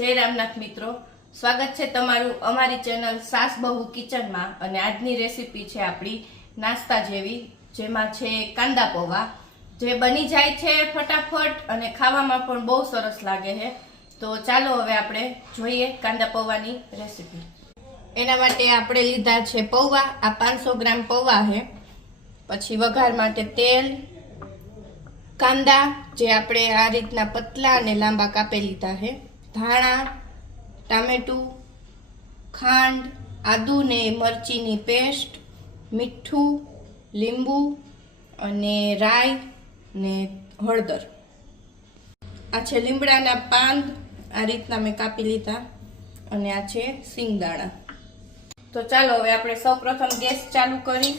जय रामनाथ मित्रों, स्वागत है तमारू अमारी चैनल सास बहु किचन में। अने आजनी रेसिपी है आपणी नास्ता जेवी, जेमां छे कांदा पौवा, जे बनी जाय छे फटाफट अने खावामां पण बहु सरस लागे है। तो चालो हवे आपणे जोईए कांदा पौवानी रेसिपी। एना माटे आपणे लीधा छे पौवा, आ 500 ग्राम पौवा है। पछी वघार माटे तेल, कांदा जे आपणे आ रीतना पतला अने लांबा कापी लीधा है, धाणा, टामेटू, खांड, आदू ने मरचीनी पेस्ट, मीठू, લીંબુ અને રાઈ ને હળદર। આ છે લીમડાના પાન, આ રીતના મેં કાપી લીધા અને આ છે સિંગદાણા। તો ચાલો હવે આપણે સૌપ્રથમ ગેસ ચાલુ કરી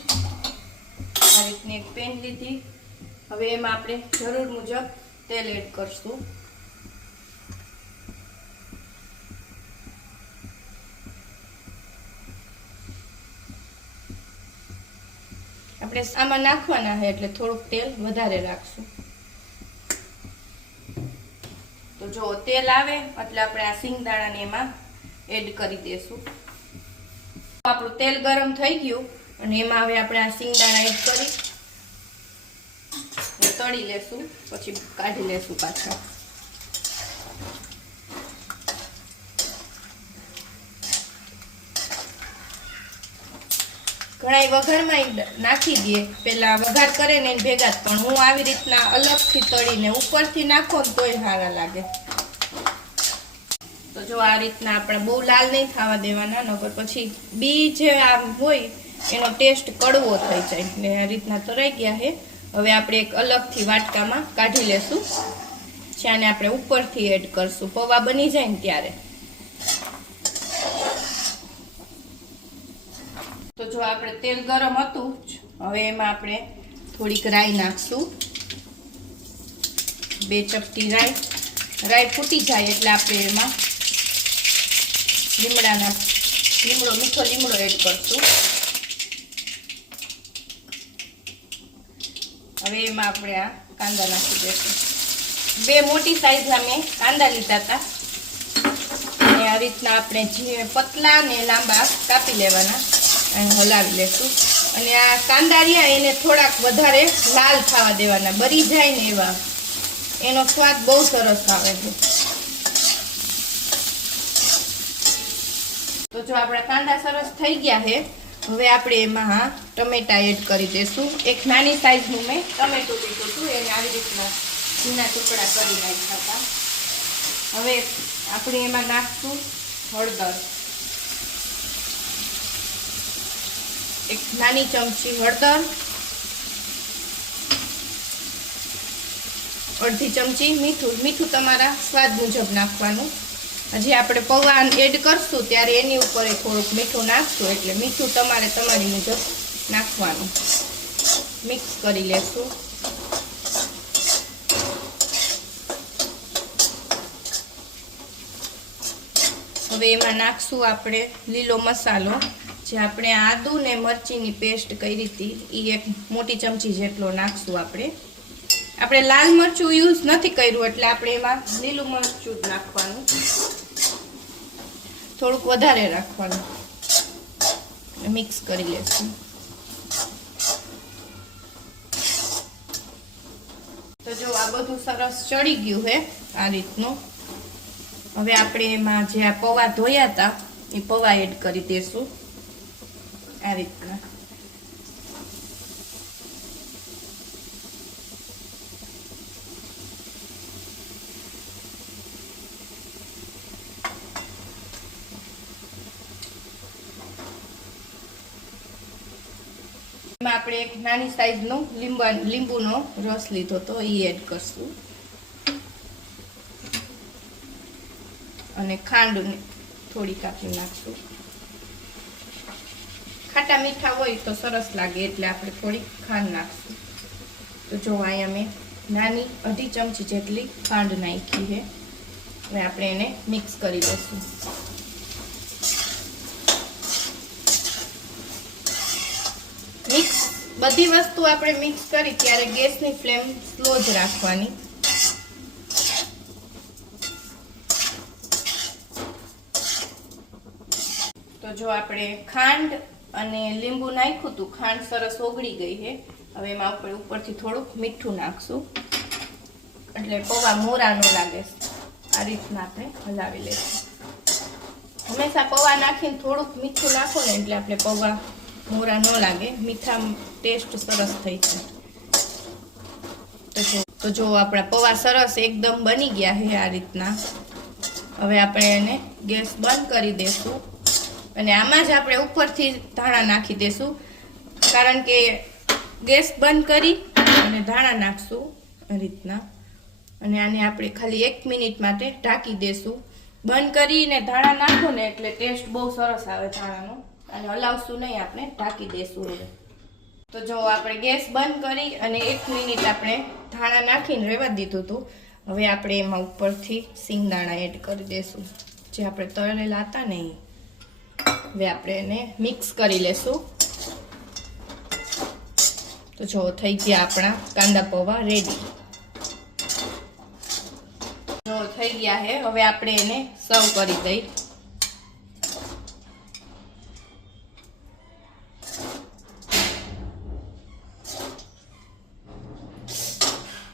આ રીતની એક પેન લીધી। હવે એમાં આપણે જરૂર મુજબ તેલ એડ કરશું। આપણે આમાં નાખવાના છે એટલે થોડુંક તેલ વધારે રાખશું। તો જો તેલ આવે એટલે આપણે આ સિંગદાણાને એમાં એડ કરી દેશું। આપણું તેલ ગરમ થઈ ગયું અને એમાં હવે આપણે આ સિંગદાણા એડ કરી તળી લેશું, પછી કાઢી લેશું પાછા। घणाई वघार में नाखी दिए, पेला वघार करे ने भेगा, पण हूँ आवी रीतना अलग थी तळीने ऊपर थी नाखो तोय सारा लागे। तो जो आ रीतना आपणे बहु लाल नहीं थावा देवाना, नकर पछी बी जे आ होय एनो टेस्ट कड़वो थई जाय। ने आ रीतना तळाई गया है। हवे आपणे एक अलग थी वाटकामां काढी लेशुं, ज्याने आपणे उपरथी एड करशुं। पौवा बनी जाय ने त्यारे। तो जो आपणे तेल गरम हतुं, हवे एमां आपणे थोड़ीक राई नाखशुं, 2 चपटी राई। राई फूटी जाए एटले आपणे एमां लीमड़ो मीठो लीमड़ो एड करशुं। हवे एमां आपणे आ कांदा नाखी देशुं। 2 मोटी साइजना में कांदा लीधा था अने आ रीतना आपणे जे पतला ने लांबा कापी लेवाना અને હલાવી લેશું। અને આ કાંદા રહ્યા એને થોડાક વધારે લાલ થવા દેવાના, બરી જાય ને એવા, એનો સ્વાદ બહુ સરસ આવે છે। તો જો આપણા કાંદા સરસ થઈ ગયા છે, હવે આપણે એમાં ટમેટા એડ કરી દેશું। એક નાની સાઈઝનું મેં ટમેટું લીધું હતું, એને આવી રીતના ઝીણા ટુકડા કરી નાખ્યા હતા। હવે આપણે એમાં નાખશું હળદર, एक नानी चमची हळदर, अर्धी चमची मीठू। मीठू तमारा स्वाद मुजब नाखवानुं। हजी आपणे पौवा एड करशुं त्यारे एनी उपर थोड़ुंक मीठू नाखशुं, एटले मीठू तमारे तमारी मुजब नाखवानुं। मिक्स करी लेशुं। हवे एमां नाखशुं आपणे लीलो मसालो, जे आपणे आदू ने मरचीनी पेस्ट करी थी ई एक मोटी चमची जेटलो नाखशुं। आपणे लाल मरचुं यूज नथी कर्युं एटले आपणे एमां लीलुं मरचुं नाखवानुं, थोड़ुंक वधारे राखवानुं। मिक्स करी लेशुं। तो जो आ बधुं सरस चढ़ी गयुं है आ रीतनुं। हवे आपणे एमां जे आ पौवा धोया हता ए पौवा एड करी देशुं आ रीतना। આપણે એક નાની સાઈઝનો લીંબુનો રસ લીધો તો એ એડ કરશું અને ખાંડ થોડી કાપી નાખશું। खाटा मीठा होय तो सरस लागे एटले आपणे थोड़ी खांड नाखशुं। तो जो अहींया मैं नानी 2.5 चमची जेटली खांड नाखी है। हवे आपणे एने मिक्स करी लेशुं। मिक्स बधी वस्तु आपणे मिक्स करी त्यारे गैसनी फ्लेम स्लो ज राखवानी। તો જો આપણે ખાંડ અને લીંબુ નાખ્યું હતું, ખાંડ સરસ ઓગળી ગઈ છે. હવે એમાં આપણે ઉપરથી થોડુંક મીઠું નાખશું એટલે પૌવા મોરા ન લાગે. આ રીતના આપણે હલાવી લઈશું. હંમેશા પૌવા નાખીને થોડુંક મીઠું નાખો ને એટલે આપણે પૌવા મોરા ન લાગે, મીઠા ટેસ્ટ સરસ થઈ જાય. તો જો આપણા પૌવા સરસ એકદમ બની ગયા છે આ રીતના. હવે આપણે એને ગેસ બંધ કરી દેશું અને આમાં જ આપણે ઉપરથી ધાણા નાખી દેશું, કારણ કે ગેસ બંધ કરી અને ધાણા નાખશું આ રીતના. અને આને આપણે ખાલી 1 મિનિટ માટે ઢાંકી દેશું. બંધ કરીને ધાણા નાખો ને એટલે ટેસ્ટ બહુ સરસ આવે ધાણાનો. અને હલાવશું નહીં, આપણે ઢાંકી દેશું. હવે તો જો આપણે ગેસ બંધ કરી અને 1 મિનિટ આપણે ધાણા નાખીને રહેવા દીધું હતું. હવે આપણે એમાં ઉપરથી સિંગદાણા એડ કરી દેશું, જે આપણે તળેલા હતા ને. હવે આપણે એને મિક્સ કરી લેશું. તો જો થઈ ગયા આપણા કાંદા પૌવા રેડી. જો થઈ ગયા છે. હવે આપણે એને સર્વ કરી દઈએ.